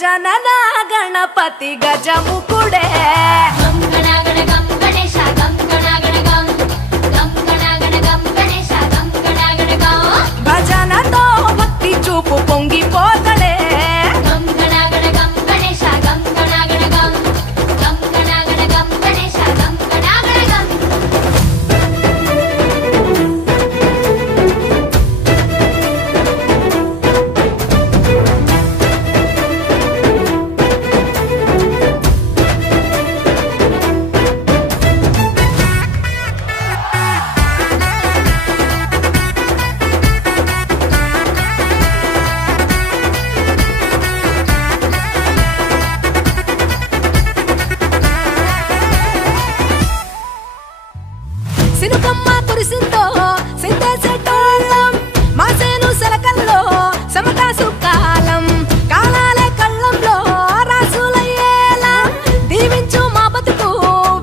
గజనన గణపతి గజముకుడే భజనతో భక్తి చూపు పొంగిపోతడే సినుకమ్మ కురిసిందో సిందేసేటోళ్ళం మాసేను సెలకల్లో సమతా సుకాలం కాలాలే కళ్ళంలో రాసులయ్యేలా దీవించు మా బతుకు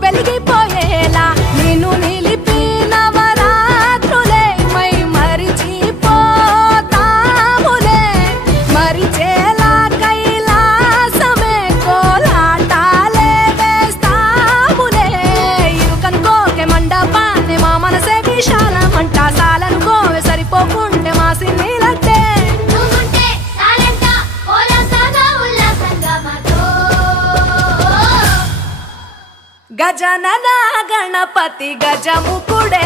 వెలిగిపోయేలా నిన్ను నిలిపి నవరాత్రులే మై మరిచిపోతాములే మరిచేలా కైలాసమే కోలాటాలే వేస్తాములే ఇరుకనుకోకే మండప మా మనసే విశాలమంట సాలనుకోవే సరిపోకుంటే మా సిన్నీలంటే గజనన గణపతి గజముకుడే